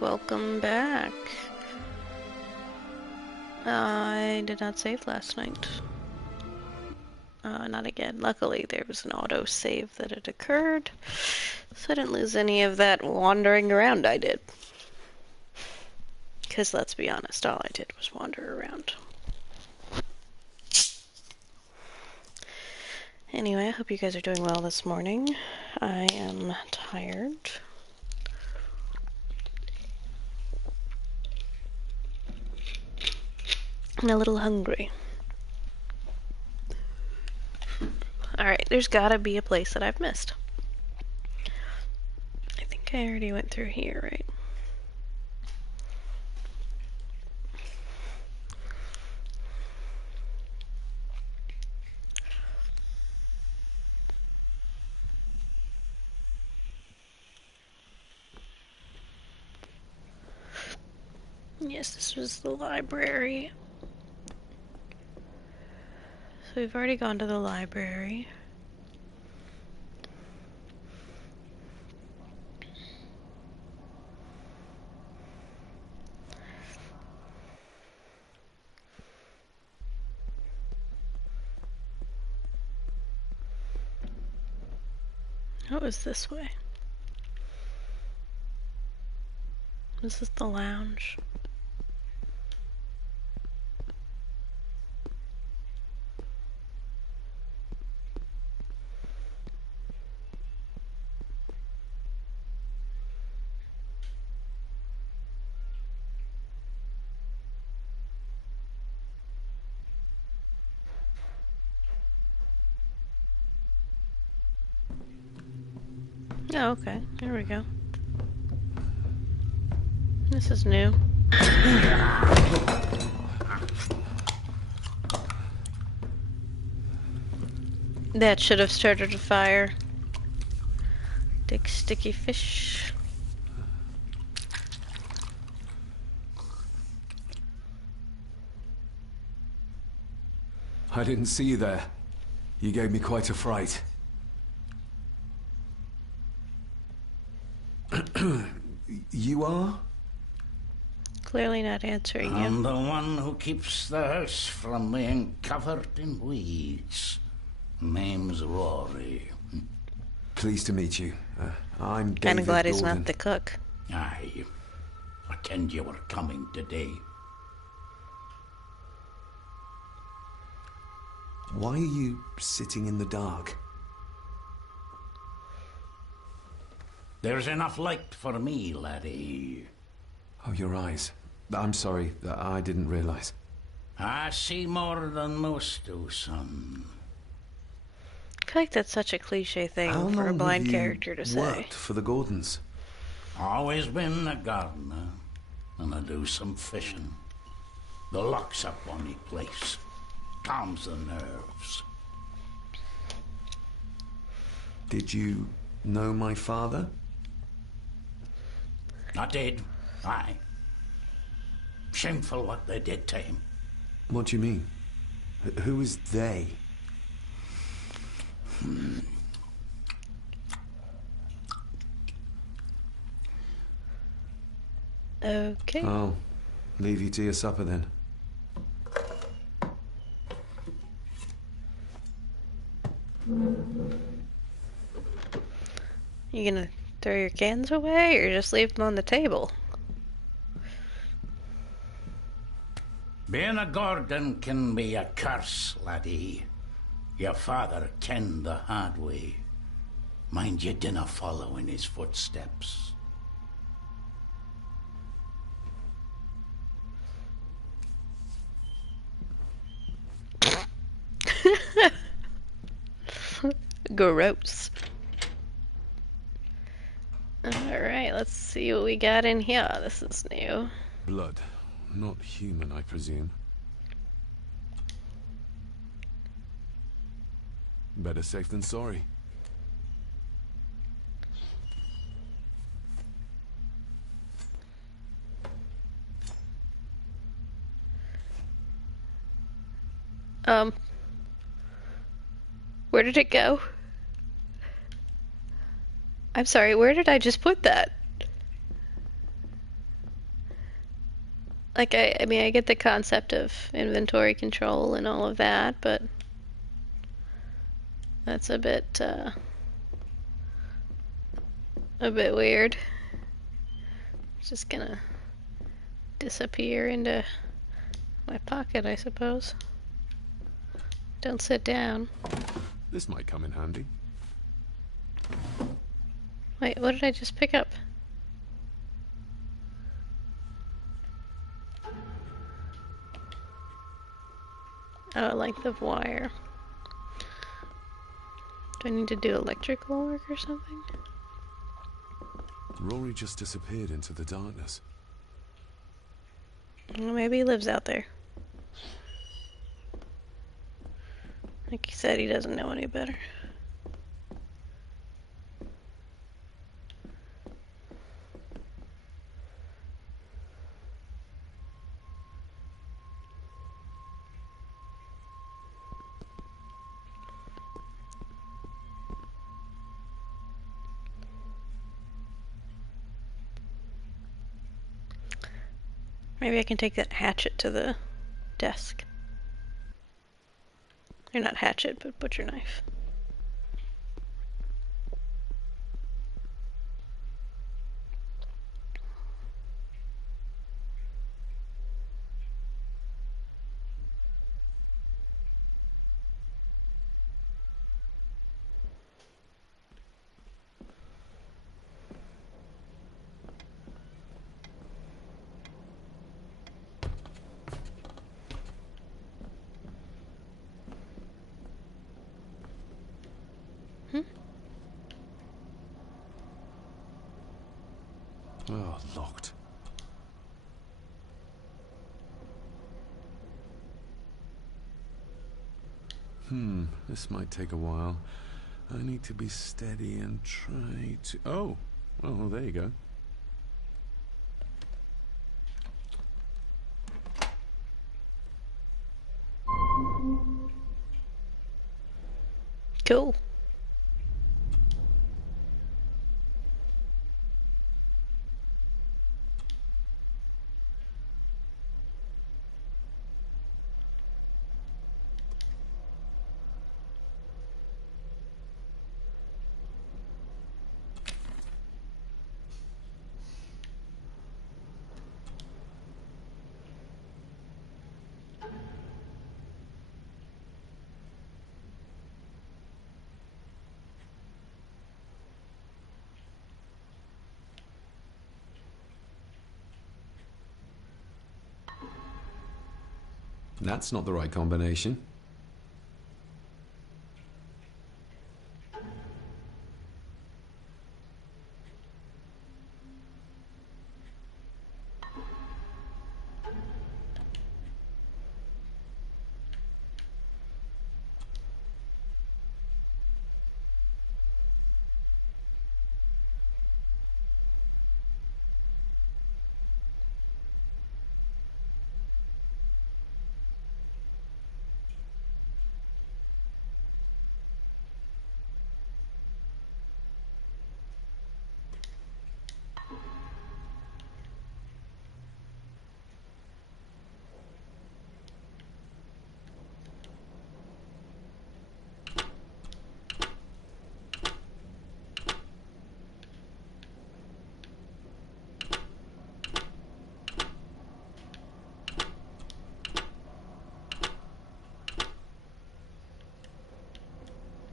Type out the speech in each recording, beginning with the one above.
Welcome back. I did not save last night. Not again. Luckily, there was an auto save that had occurred, so I didn't lose any of that wandering around I did. Because let's be honest, all I did was wander around. Anyway, I hope you guys are doing well this morning. I am tired. And a little hungry. Alright, there's gotta be a place that I've missed. I think I already went through here, right? Yes, this was the library. So we've already gone to the library. What was this way? This is the lounge. Oh, okay. There we go. This is new. That should have started a fire. Dick sticky fish. I didn't see you there. You gave me quite a fright. You are? Clearly not answering you. I'm the one who keeps the house from being covered in weeds. Name's Rory. Pleased to meet you. I'm David Kinda glad he's Gordon. not the cook. Aye. Pretend you were coming today. Why are you sitting in the dark? There's enough light for me, laddie. Oh, your eyes. I'm sorry, I didn't realize. I see more than most do, son. I feel like that's such a cliche thing How for a long blind have you character to say. worked for the Gordons? Always been a gardener, and I do some fishing. The luck's a bonny place. Calms the nerves. Did you know my father? I did, aye. Shameful what they did to him. What do you mean? Who is they? Okay. I'll leave you to your supper then. You gonna throw your cans away or just leave them on the table? Being a Gordon can be a curse, laddie. Your father kenned the hard way. Mind you dinna follow in his footsteps. Gross. Alright, let's see what we got in here. This is new. Blood. Not human, I presume. Better safe than sorry. Where did it go? I'm sorry, where did I just put that? Like, I mean, I get the concept of inventory control and all of that, but that's a bit weird. It's just gonna disappear into my pocket, I suppose. Don't sit down. This might come in handy. Wait, what did I just pick up? Oh, a length of wire. Do I need to do electrical work or something? Rory just disappeared into the darkness. Well, maybe he lives out there. Like he said, he doesn't know any better. Maybe I can take that hatchet to the desk. Or not hatchet, but butcher knife. Oh, locked. This might take a while. I need to be steady and try to... Oh, well, there you go. Cool. That's not the right combination.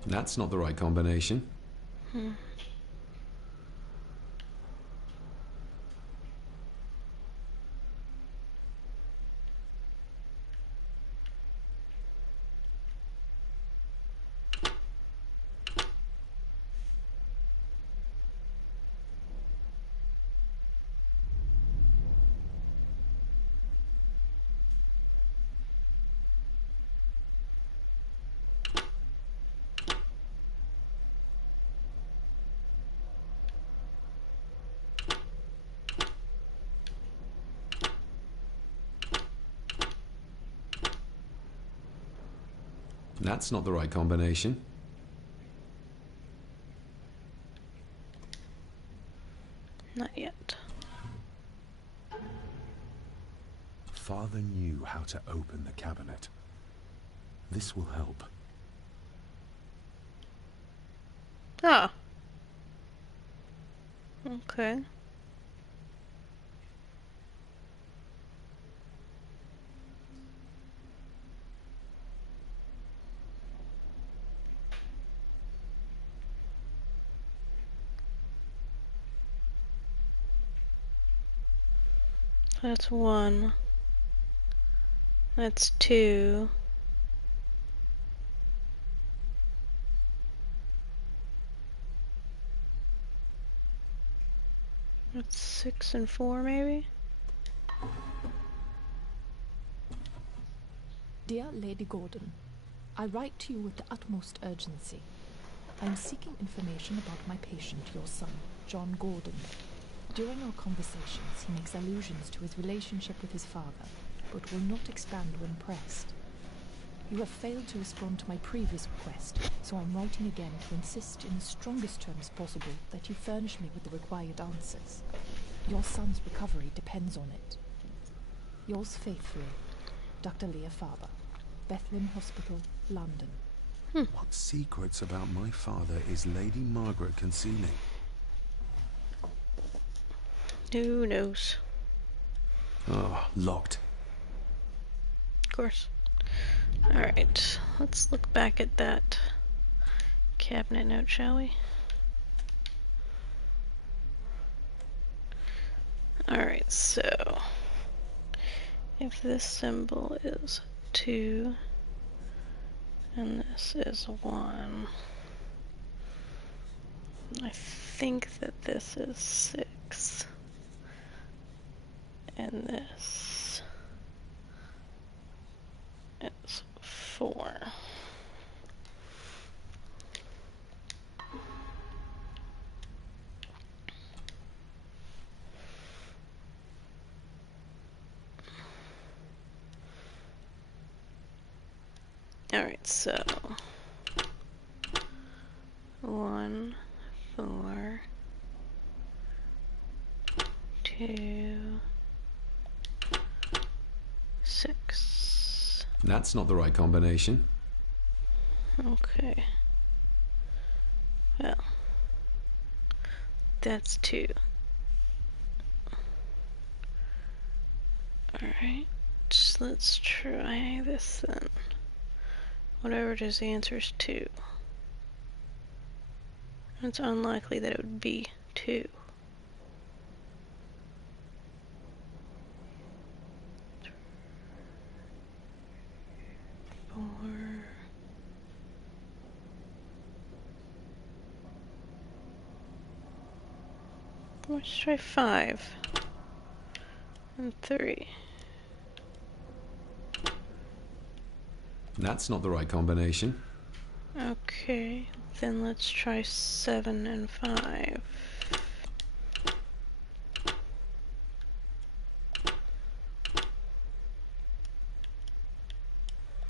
That's not the right combination. That's not the right combination. Not yet. father knew how to open the cabinet. This will help. Ah. Okay. That's 1. That's 2. That's 6 and 4, maybe? Dear Lady Gordon, I write to you with the utmost urgency. I am seeking information about my patient, your son, John Gordon. During our conversations, he makes allusions to his relationship with his father, but will not expand when pressed. You have failed to respond to my previous request, so I'm writing again to insist in the strongest terms possible that you furnish me with the required answers. Your son's recovery depends on it. Yours faithfully, Dr. Leah Faber, Bethlehem Hospital, London. What secrets about my father is Lady Margaret concealing? Who knows? Oh, locked. Of course. Alright, let's look back at that cabinet note, shall we? Alright, so if this symbol is 2 and this is 1, I think that this is 6 and this is 4. Alright, so 1, 4, 2, 6. That's not the right combination. Okay. Well, that's 2. Alright, let's try this then. Whatever it is, the answer is 2. It's unlikely that it would be 2. 4. Let's try 5. And 3. That's not the right combination. Okay, then let's try 7 and 5.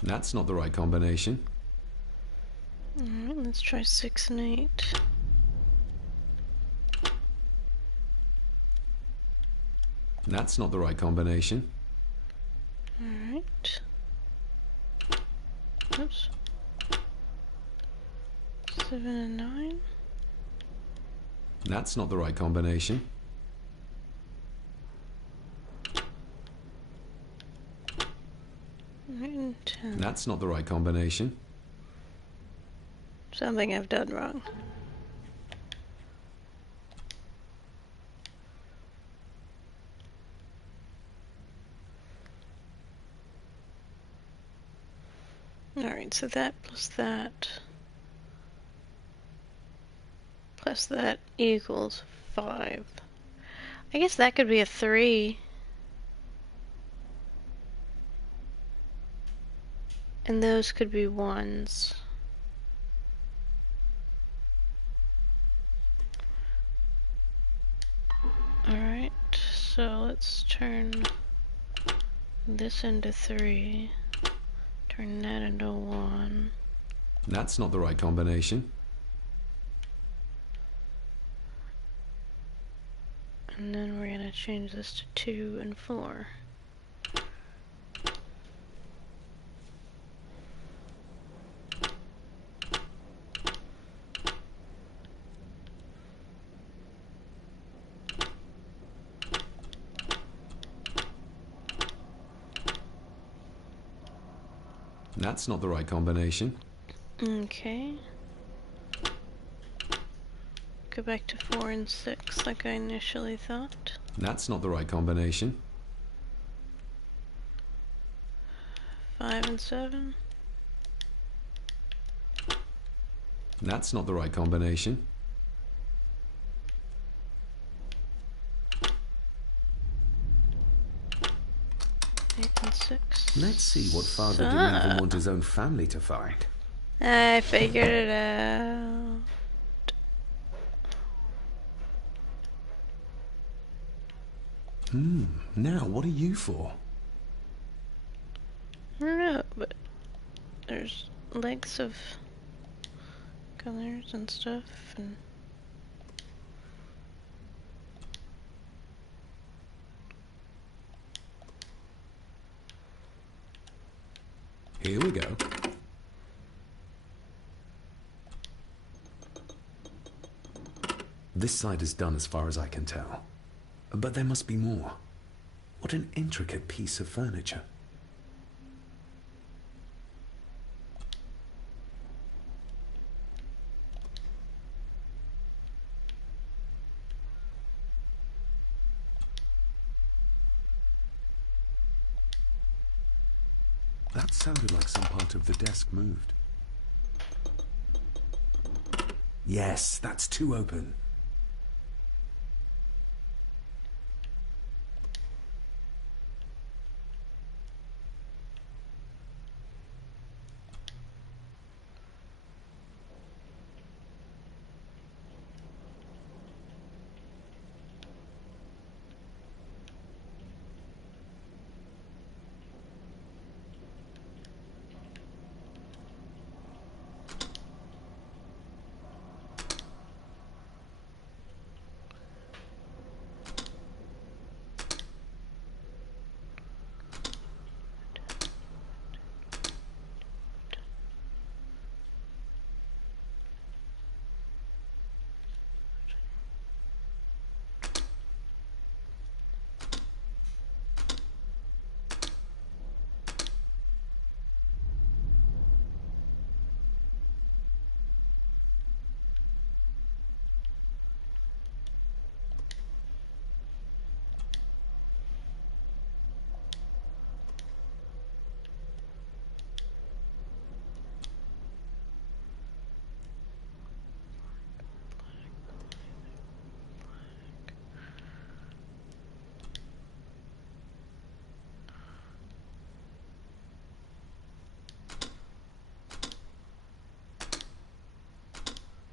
That's not the right combination. Alright, let's try 6 and 8. That's not the right combination. Alright. Oops. 7 and 9. That's not the right combination. 9 and 10. That's not the right combination. Something I've done wrong. Alright, so that plus that equals 5. I guess that could be a 3. And those could be 1s. Alright, so let's turn this into 3. Turn that into 1. That's not the right combination. And then we're gonna change this to 2 and 4. That's not the right combination. Okay. Go back to 4 and 6 like I initially thought. That's not the right combination. 5 and 7. That's not the right combination. And 6. Let's see what father didn't even want his own family to find. I figured it out. Now what are you for? I don't know, but there's lengths of colors and stuff, and Here we go. This side is done as far as I can tell. But there must be more. What an intricate piece of furniture. That sounded like some part of the desk moved. Yes, that's too open.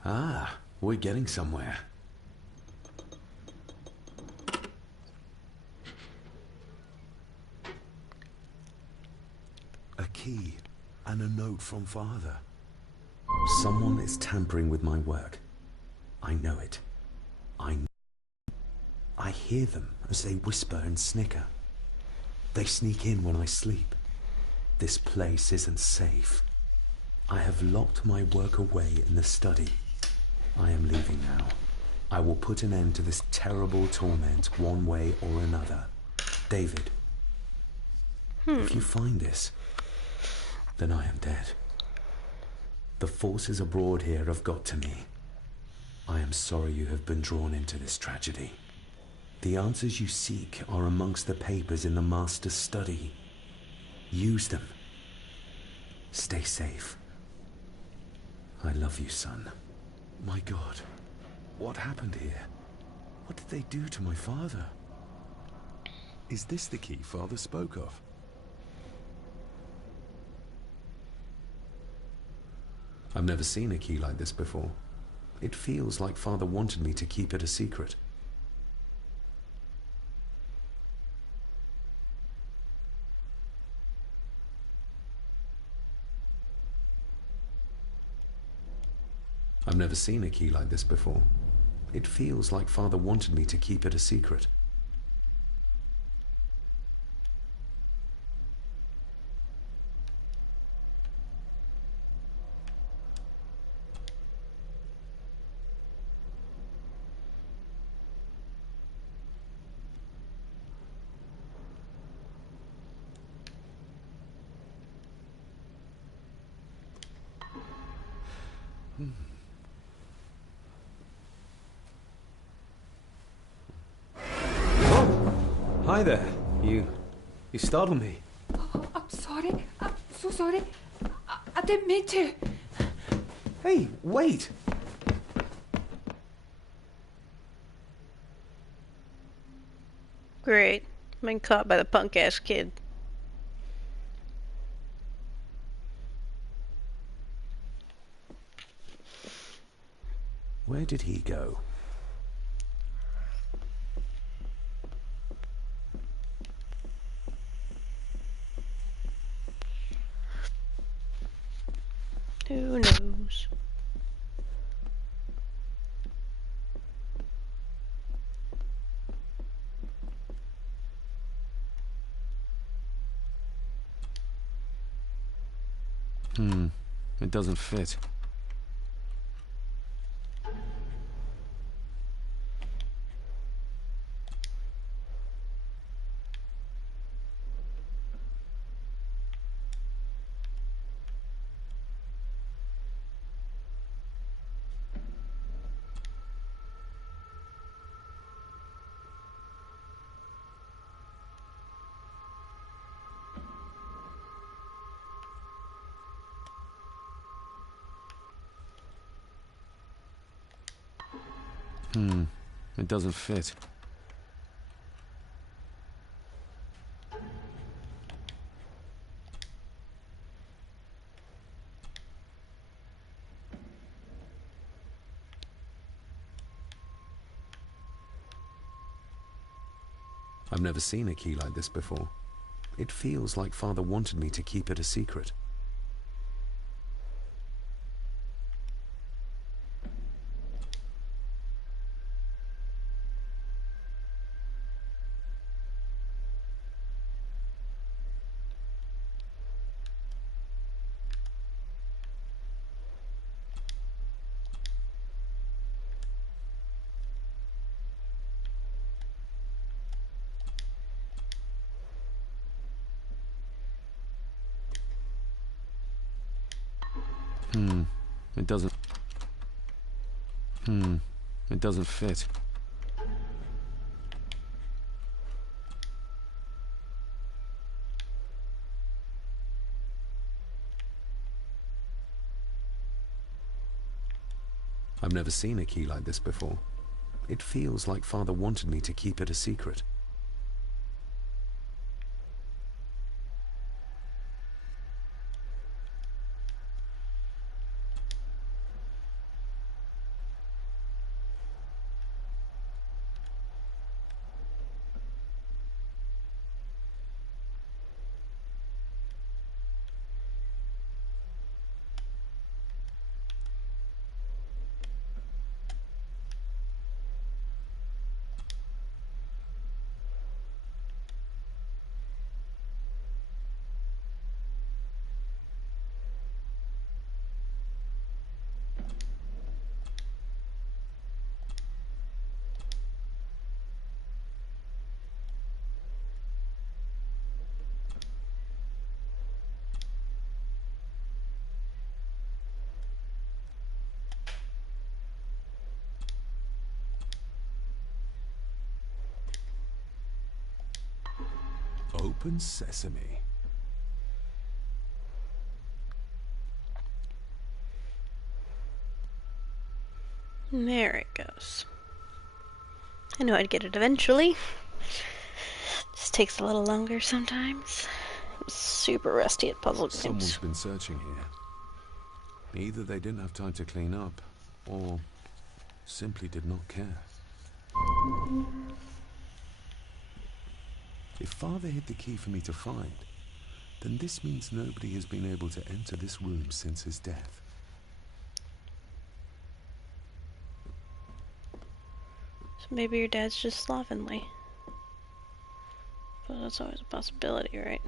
Ah, we're getting somewhere. A key and a note from father. Someone is tampering with my work. I know it. I hear them as they whisper and snicker. They sneak in when I sleep. This place isn't safe. I have locked my work away in the study. I am leaving now. I will put an end to this terrible torment one way or another. David, if you find this, then I am dead. The forces abroad here have got to me. I am sorry you have been drawn into this tragedy. The answers you seek are amongst the papers in the Master's study. Use them. Stay safe. I love you, son. My God, what happened here? What did they do to my father? Is this the key father spoke of? I've never seen a key like this before. It feels like father wanted me to keep it a secret. I've never seen a key like this before. It feels like father wanted me to keep it a secret. Hi there. You startled me. Oh, I'm sorry. I'm so sorry. I didn't mean to. Hey, wait! Great. I'm been caught by the punk-ass kid. Where did he go? Who knows? It doesn't fit. It doesn't fit. I've never seen a key like this before. It feels like Father wanted me to keep it a secret. It doesn't... It doesn't fit. I've never seen a key like this before. It feels like Father wanted me to keep it a secret. Open sesame. There it goes. I know I'd get it eventually. Just takes a little longer sometimes. I'm super rusty at puzzle games. Someone's been searching here. Either they didn't have time to clean up, or simply did not care. If Father hid the key for me to find, then this means nobody has been able to enter this room since his death. So maybe your dad's just slovenly. But that's always a possibility, right?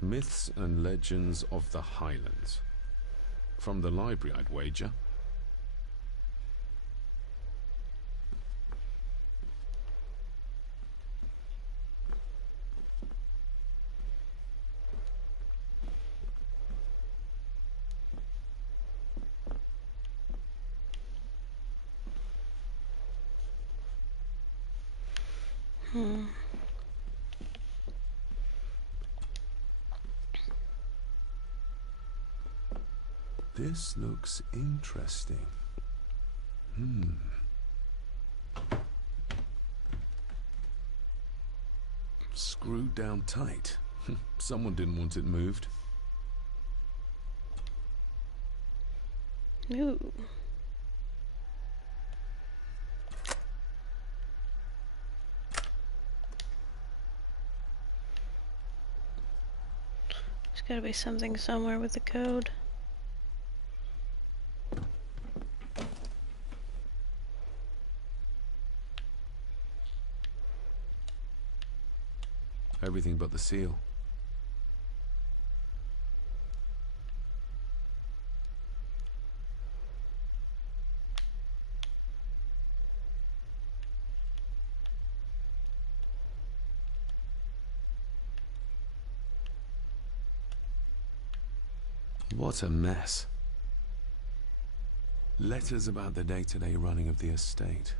Myths and Legends of the Highlands. From the library, I'd wager. This looks interesting. Screwed down tight. Someone didn't want it moved. Ooh. There's gotta be something somewhere with the code. Everything but the seal. What a mess. Letters about the day-to-day running of the estate.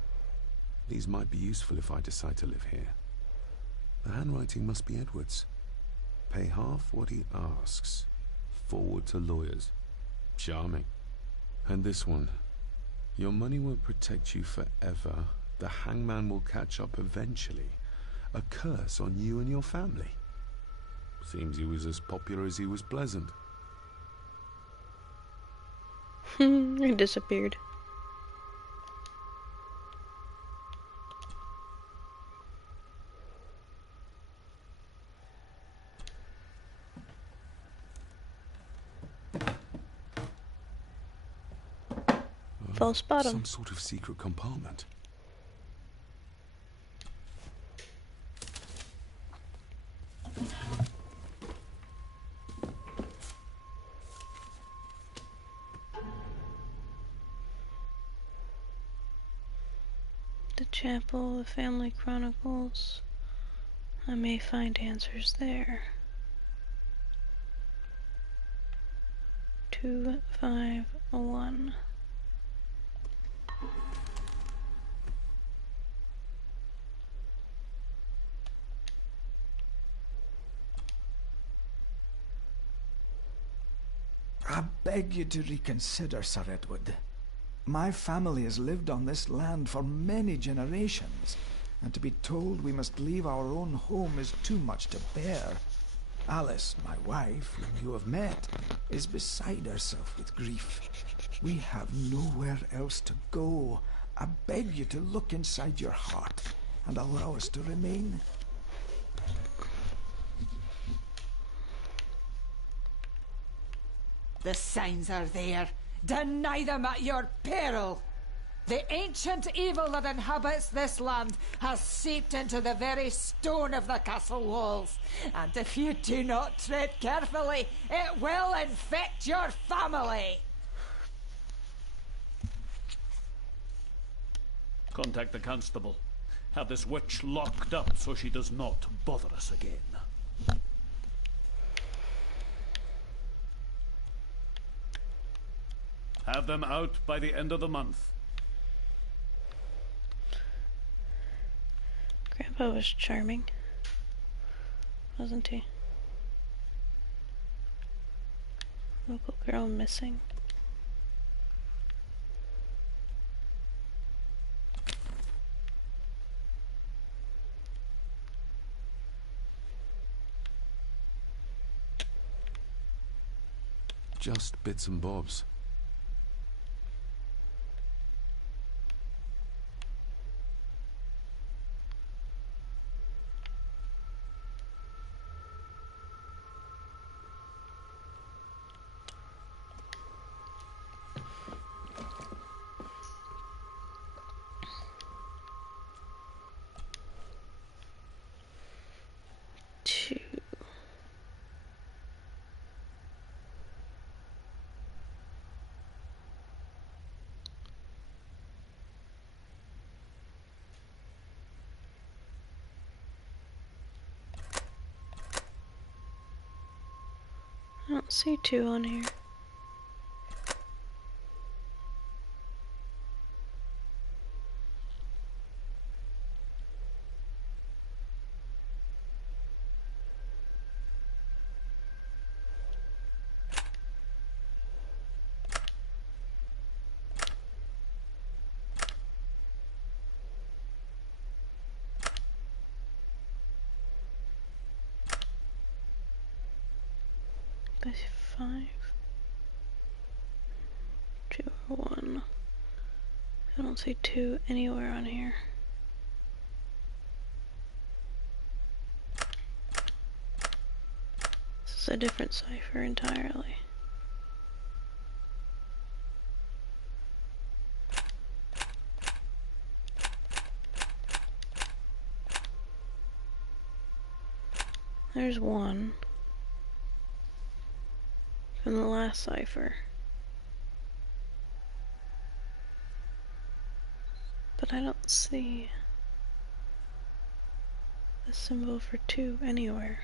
These might be useful if I decide to live here. The handwriting must be Edward's. Pay half what he asks. Forward to lawyers. Charming. And this one. Your money won't protect you forever. The hangman will catch up eventually. A curse on you and your family. Seems he was as popular as he was pleasant. It disappeared. False bottom. Some sort of secret compartment. The Chapel, the Family Chronicles. I may find answers there. 251. I beg you to reconsider, Sir Edward. My family has lived on this land for many generations, and to be told we must leave our own home is too much to bear. Alice, my wife, whom you have met, is beside herself with grief. We have nowhere else to go. I beg you to look inside your heart and allow us to remain. The signs are there. Deny them at your peril. The ancient evil that inhabits this land has seeped into the very stone of the castle walls. And if you do not tread carefully, it will infect your family. Contact the constable. Have this witch locked up so she does not bother us again. Have them out by the end of the month. Grandpa was charming, wasn't he? Local girl missing. Just bits and bobs. I don't see 2 on here. I see 5. 2 or 1. I don't see 2 anywhere on here. This is a different cipher entirely. There's 1 from the last cipher. But I don't see the symbol for 2 anywhere.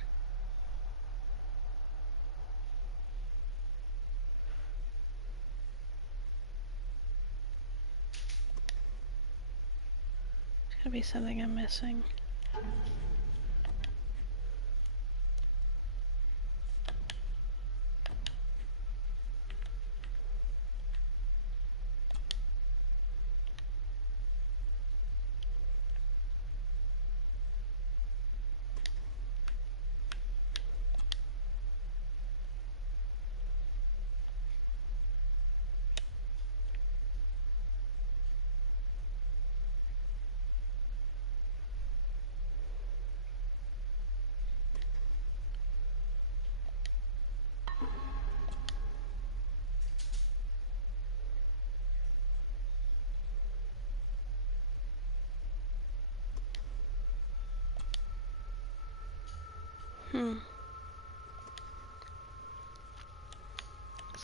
There's gotta be something I'm missing.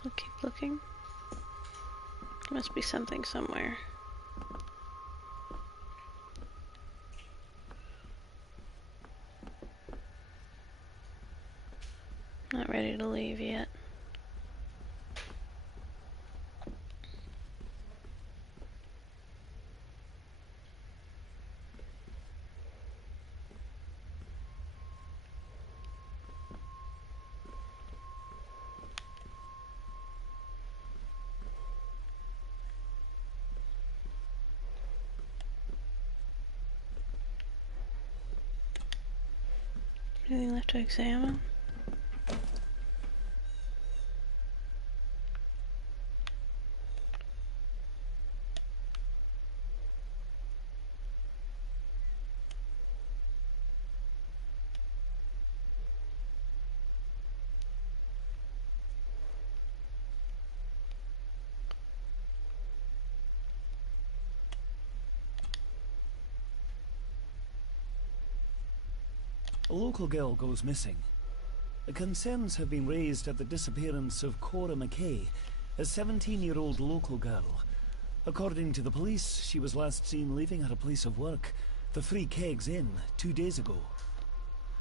So keep looking. There must be something somewhere. Not ready to leave yet. Anything left to examine? A local girl goes missing. Concerns have been raised at the disappearance of Cora McKay, a 17-year-old local girl. According to the police, she was last seen leaving her place of work, the Three Kegs Inn, 2 days ago.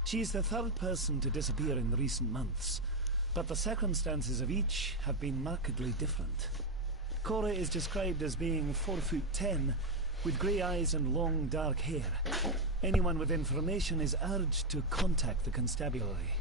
She is the 3rd person to disappear in recent months, but the circumstances of each have been markedly different. Cora is described as being 4'10", with grey eyes and long dark hair. Anyone with information is urged to contact the constabulary.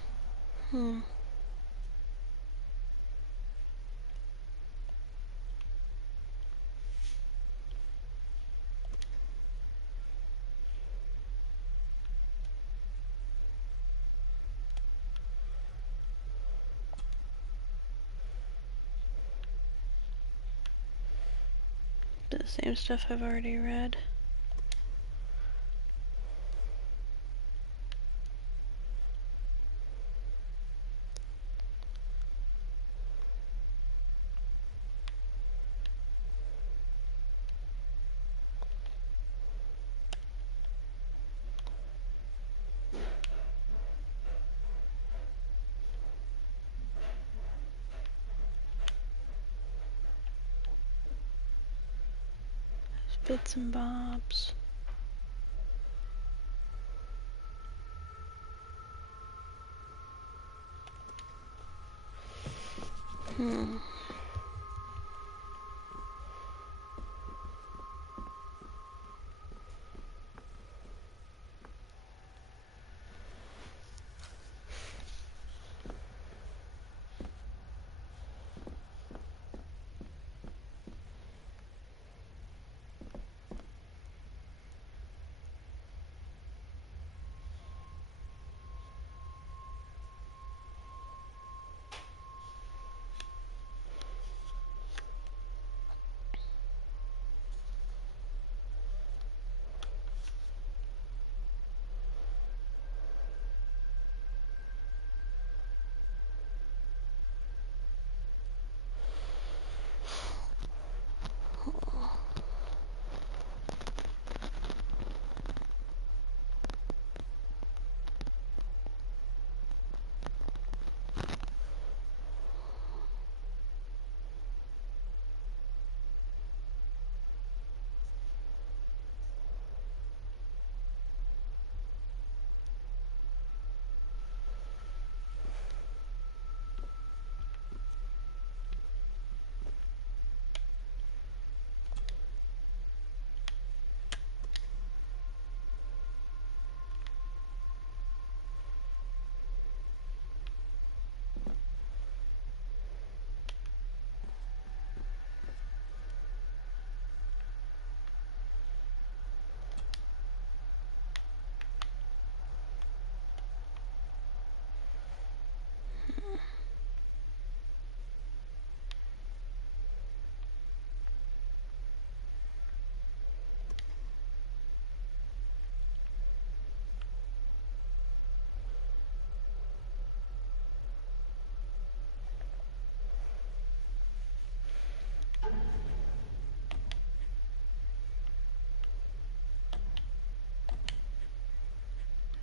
The same stuff I've already read. Bits and bobs.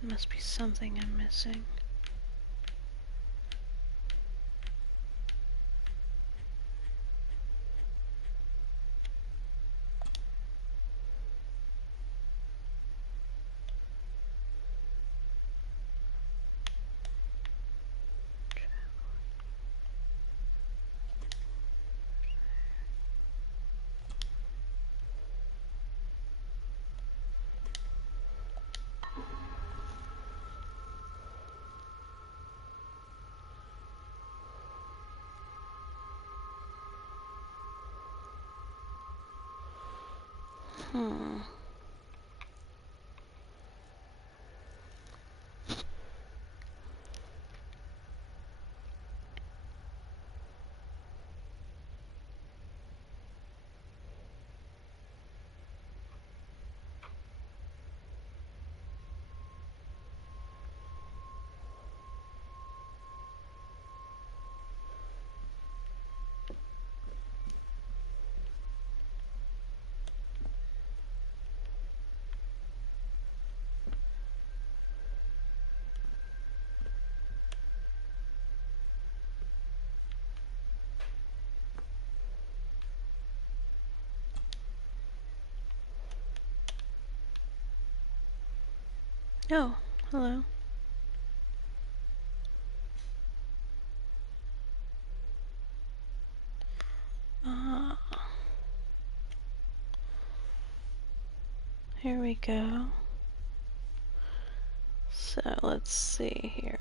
Must be something I'm missing. Oh, hello. Here we go. So let's see here.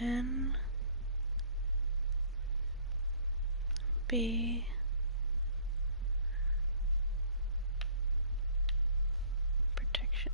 N B protection.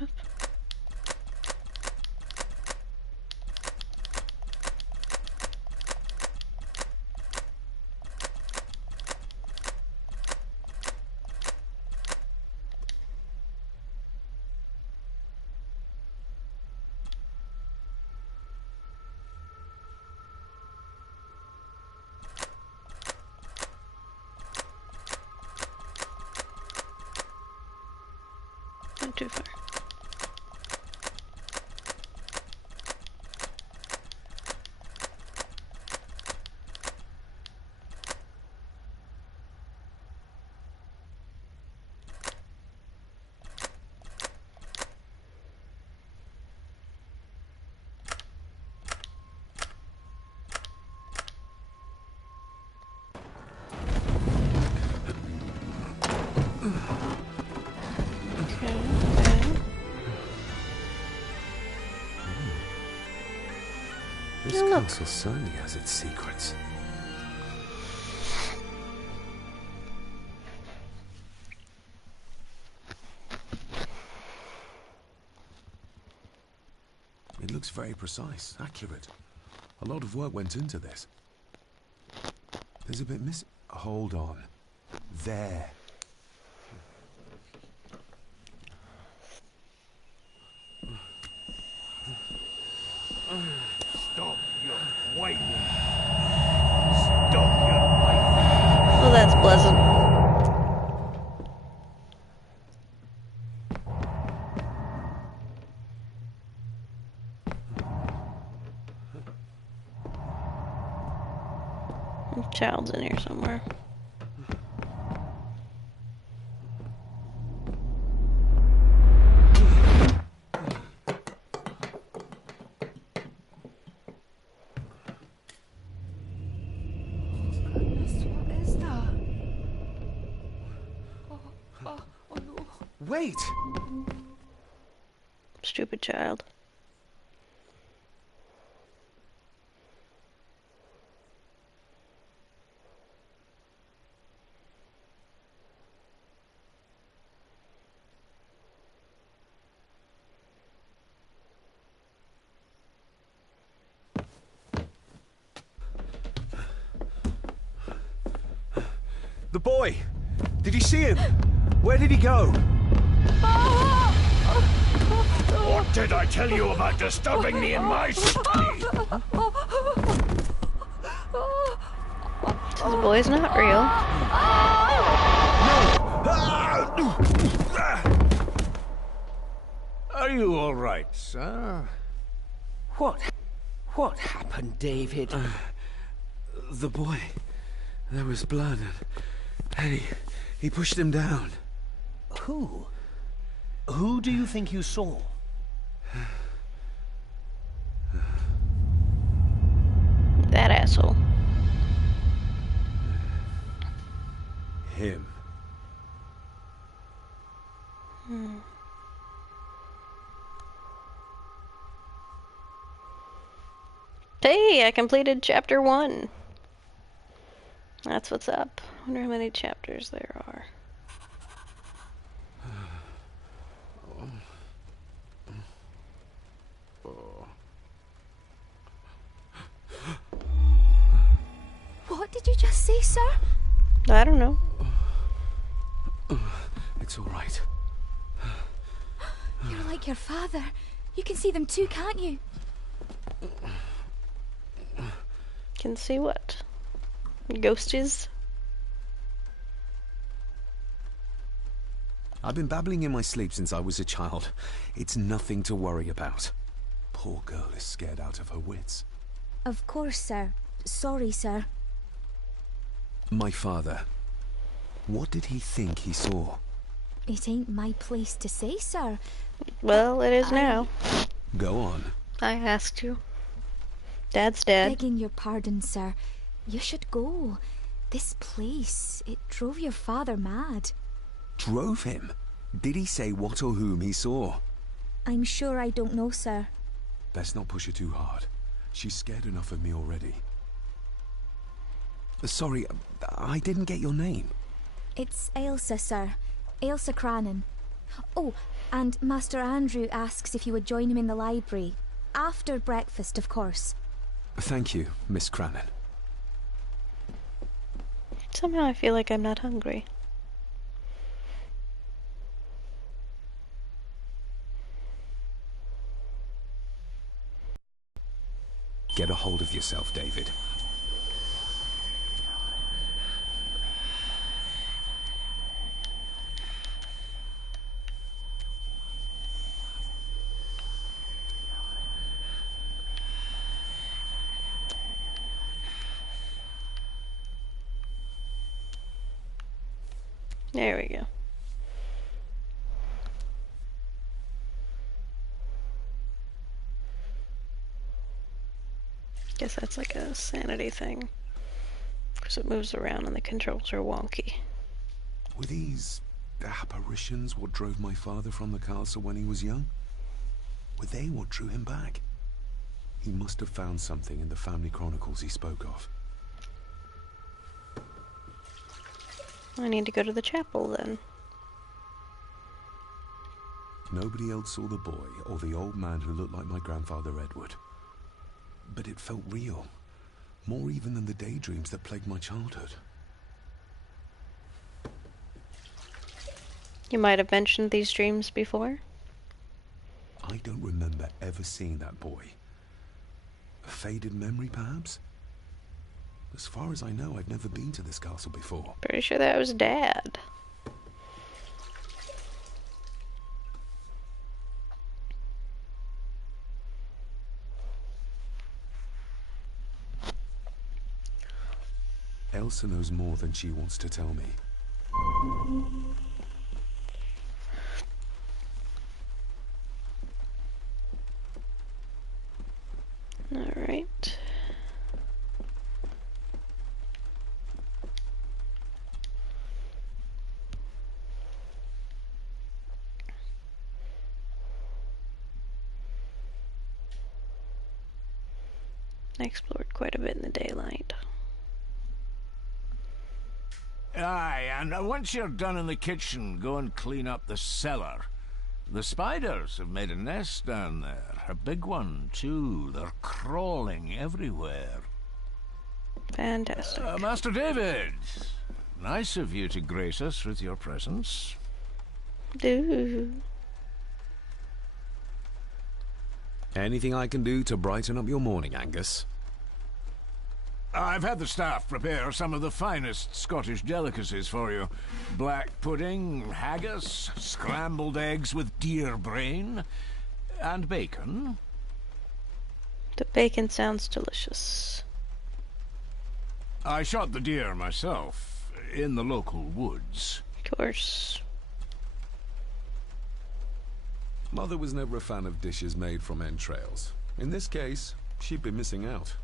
Up. Not too far. This castle certainly has its secrets. It looks very precise, accurate. A lot of work went into this. There's a bit missing. Hold on. There. Stop your whining. Stop your whining. Well, that's pleasant. Child's in here somewhere. Wait! Stupid child. The boy! Did you see him? Where did he go? What did I tell you about disturbing me in my study? The boy's not real. Are you all right, sir? What happened, David? The boy. There was blood, and he pushed him down. Who? Who do you think you saw? That asshole. Him. Hey, I completed chapter 1. That's what's up. I wonder how many chapters there are. What did you just say, sir? I don't know. It's all right. You're like your father. You can see them too, can't you? Can see what? Ghosties? I've been babbling in my sleep since I was a child. It's nothing to worry about. Poor girl is scared out of her wits. Of course, sir. Sorry, sir. My father. What did he think he saw? It ain't my place to say, sir. Well, it is now. Go on. I asked you. Dad's dead. Begging your pardon, sir. You should go. This place, it drove your father mad. Drove him? Did he say what or whom he saw? I'm sure I don't know, sir. Best not push her too hard. She's scared enough of me already. Sorry, I didn't get your name. It's Ailsa, sir. Ailsa Crannan. Oh, and Master Andrew asks if you would join him in the library. After breakfast, of course. Thank you, Miss Crannan. Somehow I feel like I'm not hungry. Get a hold of yourself, David. There we go. Guess that's like a sanity thing. Because it moves around and the controls are wonky. Were these apparitions what drove my father from the castle when he was young? Were they what drew him back? He must have found something in the family chronicles he spoke of. I need to go to the chapel then. Nobody else saw the boy or the old man who looked like my grandfather Edward. But it felt real. More even than the daydreams that plagued my childhood. You might have mentioned these dreams before. I don't remember ever seeing that boy. A faded memory, perhaps? As far as I know, I've never been to this castle before. Pretty sure that was Dad. Elsa knows more than she wants to tell me. All right. I explored quite a bit in the daylight. Aye, and once you're done in the kitchen, go and clean up the cellar. The spiders have made a nest down there. A big one, too. They're crawling everywhere. Fantastic. Master David, nice of you to grace us with your presence. Do. Anything I can do to brighten up your morning, Angus? I've had the staff prepare some of the finest Scottish delicacies for you. Black pudding, haggis, scrambled eggs with deer brain, and bacon. The bacon sounds delicious. I shot the deer myself, in the local woods. Of course. Mother was never a fan of dishes made from entrails. In this case, she'd be missing out.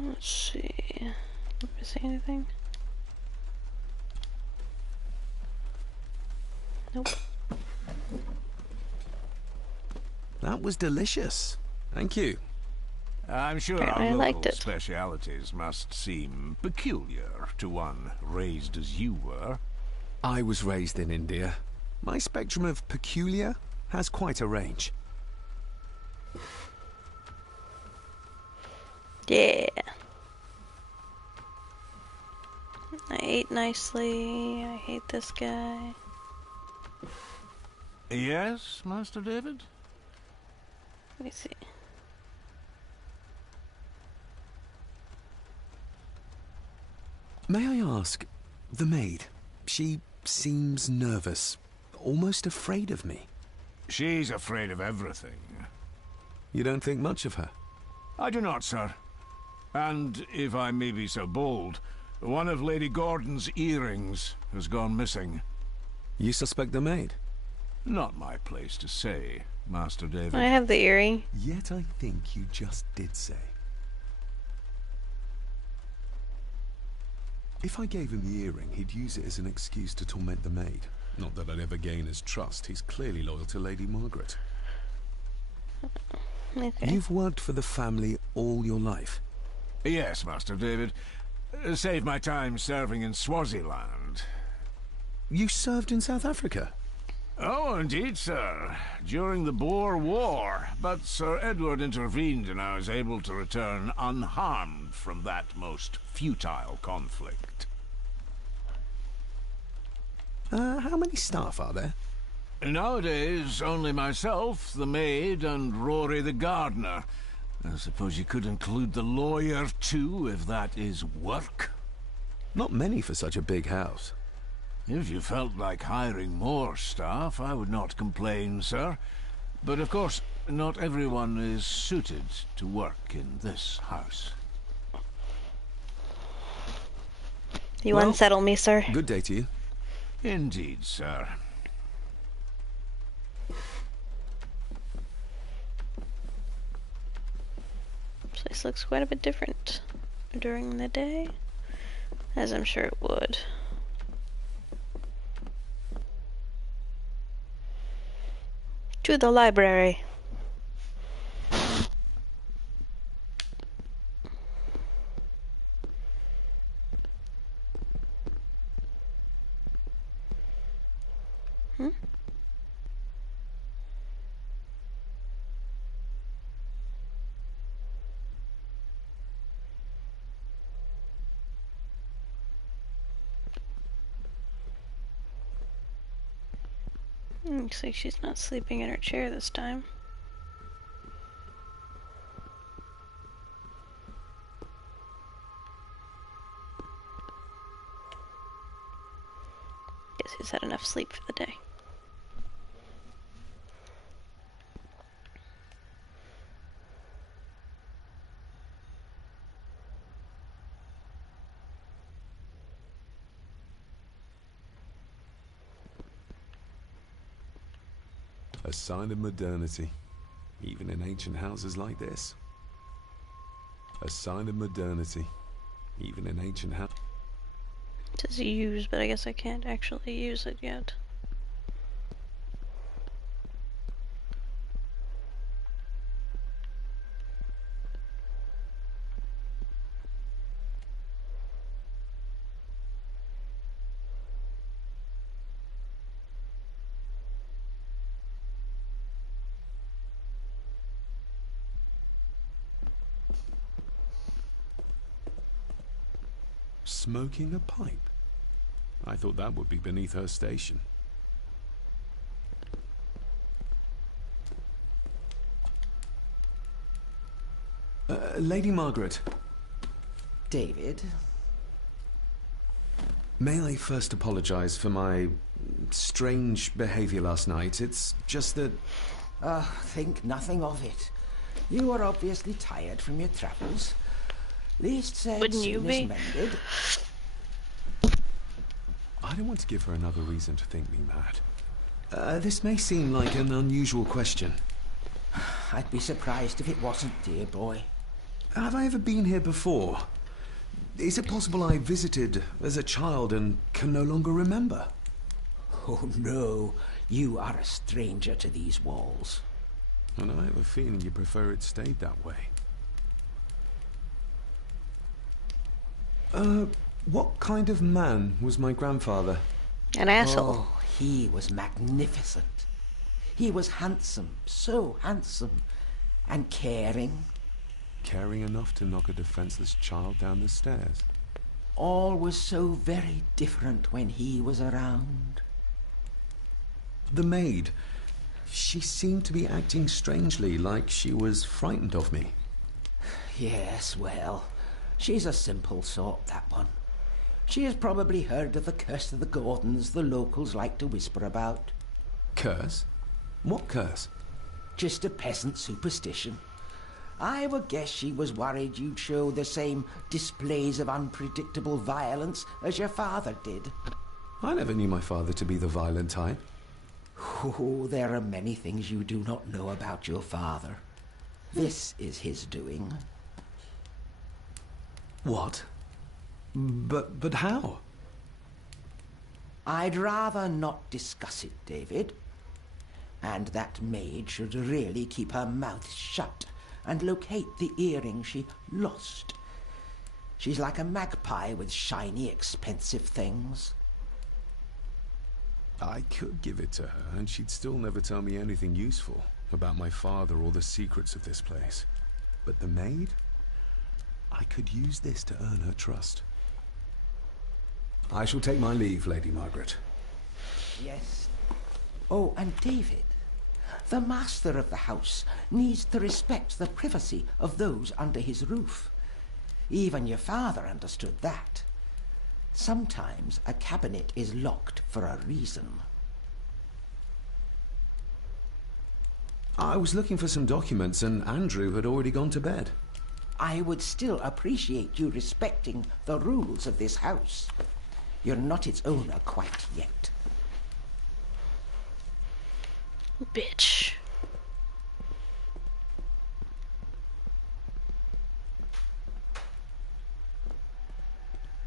Let's see. Did I see anything? Nope. That was delicious. Thank you. I'm sure Apparently our I liked local it. specialities must seem peculiar to one raised as you were. I was raised in India. My spectrum of peculiar has quite a range. Yeah. I ate nicely. I hate this guy. Yes, Master David? Let me see. May I ask, the maid, she seems nervous, almost afraid of me. She's afraid of everything. You don't think much of her? I do not, sir. And, if I may be so bold, one of Lady Gordon's earrings has gone missing. You suspect the maid? Not my place to say, Master David. I have the earring. Yet I think you just did say. If I gave him the earring, he'd use it as an excuse to torment the maid. Not that I'd ever gain his trust. He's clearly loyal to Lady Margaret. Okay. You've worked for the family all your life? Yes, Master David. Saved my time serving in Swaziland. You served in South Africa? Oh, indeed, sir. During the Boer War. But Sir Edward intervened and I was able to return unharmed from that most futile conflict. How many staff are there? Nowadays, only myself, the maid, and Rory the gardener. I suppose you could include the lawyer, too, if that is work. Not many for such a big house. If you felt like hiring more staff, I would not complain, sir. But of course, not everyone is suited to work in this house. You unsettle me, sir. Good day to you. Indeed, sir. This place looks quite a bit different during the day, as I'm sure it would. To the library. Hmm? Looks like she's not sleeping in her chair this time. Guess he's had enough sleep for the day. A sign of modernity, even in ancient houses like this. A sign of modernity, even in ancient houses. It says use, but I guess I can't actually use it yet. Smoking a pipe? I thought that would be beneath her station. Lady Margaret. David? May I first apologize for my strange behavior last night? It's just that... Think nothing of it. You were obviously tired from your travels. Least said, Wouldn't you be? mended. I don't want to give her another reason to think me mad. This may seem like an unusual question. I'd be surprised if it wasn't, dear boy. Have I ever been here before? Is it possible I visited as a child and can no longer remember? Oh, no. You are a stranger to these walls. And I have a feeling you prefer it stayed that way. What kind of man was my grandfather? An asshole. Oh, he was magnificent. He was handsome, so handsome, and caring. Caring enough to knock a defenseless child down the stairs. All was so very different when he was around. The maid. She seemed to be acting strangely, like she was frightened of me. Yes, well, she's a simple sort, that one. She has probably heard of the curse of the Gordons the locals like to whisper about. Curse? What curse? Just a peasant superstition. I would guess she was worried you'd show the same displays of unpredictable violence as your father did. I never knew my father to be the violent type. Oh, there are many things you do not know about your father. This is his doing. What? But how? I'd rather not discuss it, David. And that maid should really keep her mouth shut and locate the earring she lost. She's like a magpie with shiny, expensive things. I could give it to her, and she'd still never tell me anything useful about my father or the secrets of this place. But the maid? I could use this to earn her trust. I shall take my leave, Lady Margaret. Yes. Oh, and David, the master of the house needs to respect the privacy of those under his roof. Even your father understood that. Sometimes a cabinet is locked for a reason. I was looking for some documents and Andrew had already gone to bed. I would still appreciate you respecting the rules of this house. You're not its owner quite yet. Bitch.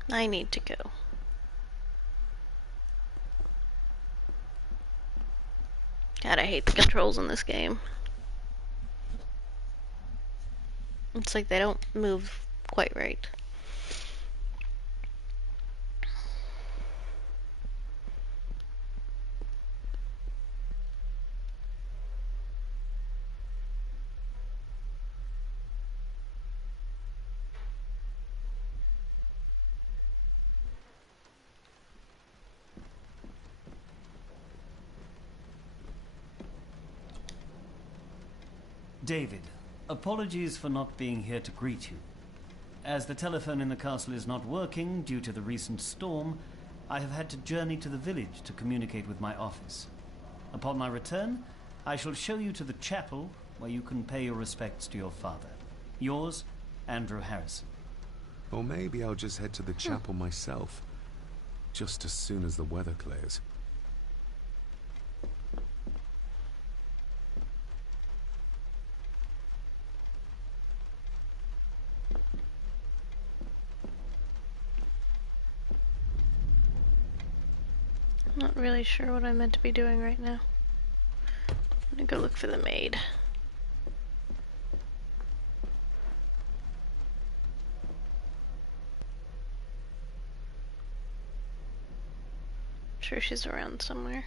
I need to go. God, I hate the controls in this game. It's like they don't move quite right. David, apologies for not being here to greet you. As the telephone in the castle is not working due to the recent storm, I have had to journey to the village to communicate with my office. Upon my return, I shall show you to the chapel where you can pay your respects to your father. Yours, Andrew Harrison. Or maybe I'll just head to the chapel myself, just as soon as the weather clears. Not really sure what I'm meant to be doing right now. I'm gonna go look for the maid. I'm sure she's around somewhere.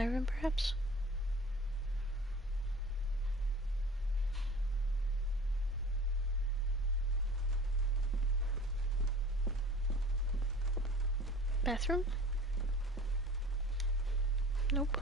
my room, perhaps? Bathroom? Nope.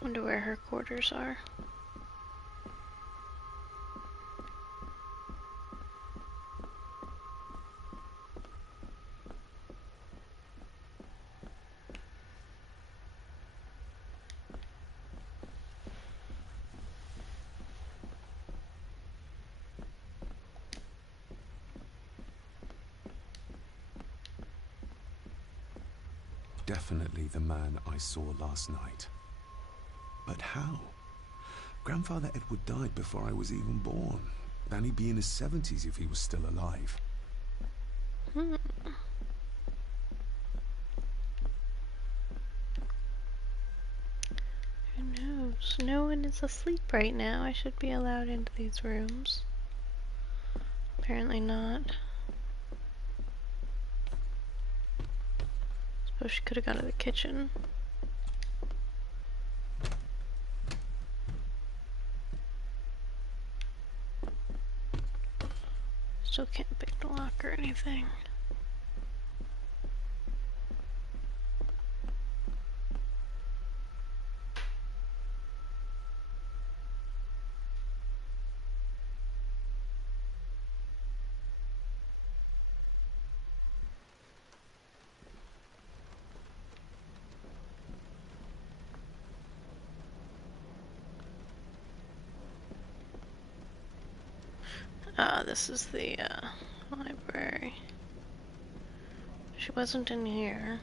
Wonder where her quarters are. Definitely the man I saw last night. But how? Grandfather Edward died before I was even born. And he'd be in his 70s if he was still alive. Who knows? No one is asleep right now. I should be allowed into these rooms. Apparently not. Suppose she could have gone to the kitchen. Still can't pick the lock or anything. This is the library. She wasn't in here.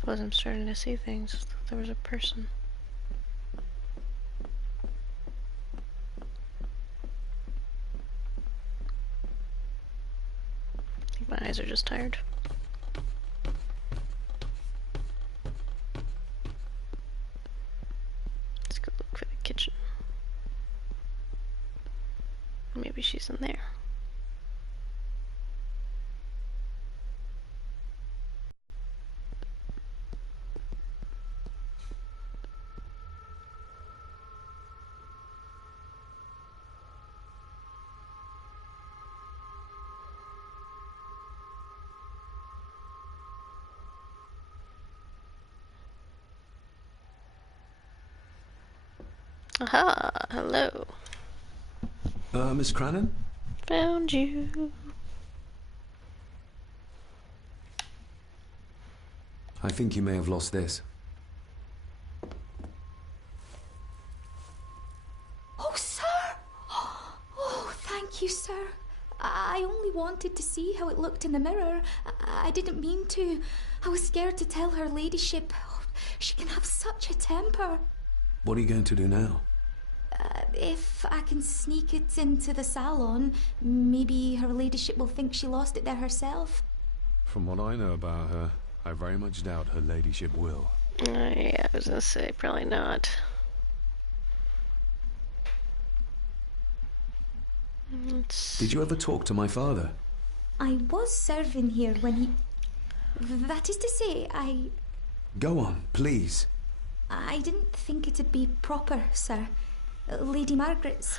Suppose I'm starting to see things. I thought there was a person. I think my eyes are just tired. Let's go look for the kitchen. Maybe she's in there. Aha! Hello. Miss Cranon? Found you. I think you may have lost this. Oh, sir! Oh, thank you, sir. I only wanted to see how it looked in the mirror. I didn't mean to. I was scared to tell her ladyship. Oh, she can have such a temper. What are you going to do now? If I can sneak it into the salon, maybe her ladyship will think she lost it there herself. From what I know about her, I very much doubt her ladyship will. Yeah, I was gonna say, probably not. Did you ever talk to my father? I was serving here when he... That is to say, Go on, please. I didn't think it'd be proper, sir. Lady Margaret's...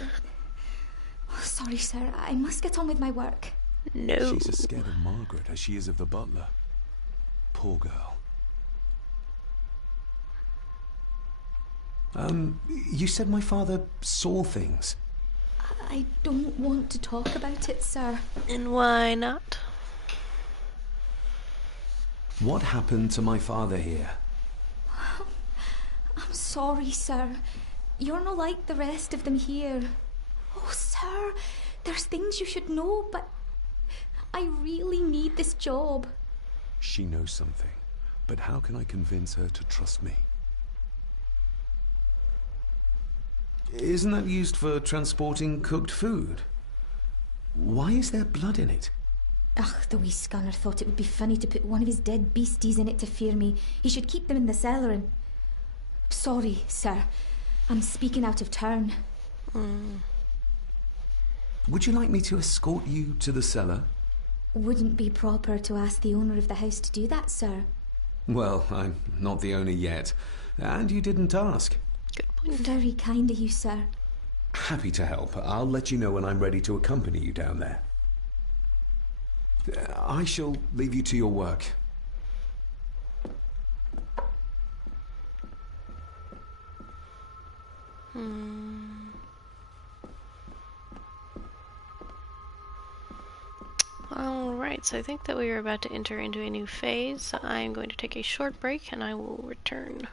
Oh, sorry, sir. I must get on with my work. No. She's as scared of Margaret as she is of the butler. Poor girl. You said my father saw things. I don't want to talk about it, sir. And why not? What happened to my father here? I'm sorry, sir. You're not like the rest of them here. Oh, sir, there's things you should know, but I really need this job. She knows something, but how can I convince her to trust me? Isn't that used for transporting cooked food? Why is there blood in it? Ugh, the wee scunner thought it would be funny to put one of his dead beasties in it to fear me. He should keep them in the cellar and... Sorry, sir. I'm speaking out of turn. Would you like me to escort you to the cellar? Wouldn't be proper to ask the owner of the house to do that, sir. Well, I'm not the owner yet, and you didn't ask. Good point. Very kind of you, sir. Happy to help. I'll let you know when I'm ready to accompany you down there. I shall leave you to your work. Alright, so I think that we are about to enter into a new phase. I'm going to take a short break and I will return.